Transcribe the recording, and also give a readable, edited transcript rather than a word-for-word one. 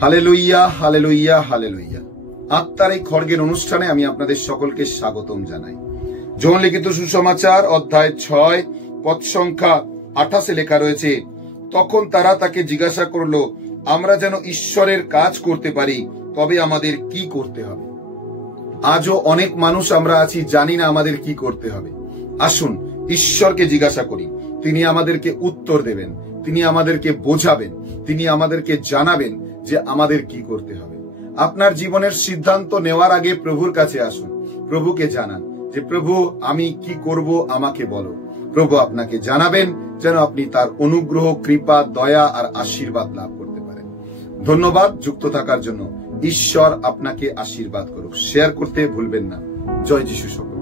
Hallelujah, hallelujah, hallelujah. আত্মার এই খড়গের অনুষ্ঠানে আমি আপনাদের সকলকে স্বাগতম জানাই। যোহন লিখিত সুসমাচার অধ্যায় 6 পদ সংখ্যা 28 লেখা রয়েছে, তখন তারা তাকে জিজ্ঞাসা করলো, আমরা যেন ঈশ্বরের কাজ করতে পারি তবে আমাদের কি করতে হবে? আজও অনেক মানুষ আমরা আছি, জানি না আমাদের কি করতে হবে। আসুন ঈশ্বরকে জিজ্ঞাসা করি, তিনি আমাদেরকে উত্তর দেবেন, তিনি আমাদেরকে বোঝাবেন, তিনি আমাদেরকে জানাবেন যে আমাদের কি করতে হবে। আপনার জীবনের সিদ্ধান্ত নেওয়ার আগে প্রভুর কাছে আসুন, প্রভুকে জানান যে প্রভু আমি কি করব, আমাকে বলো। প্রভু আপনাকে জানাবেন যেন আপনি তার অনুগ্রহ, কৃপা, দয়া আর আশীর্বাদ লাভ করতে পারেন। ধন্যবাদ যুক্ত থাকার জন্য। ঈশ্বর আপনাকে আশীর্বাদ করুক। শেয়ার করতে ভুলবেন না। জয় যিশু সকল।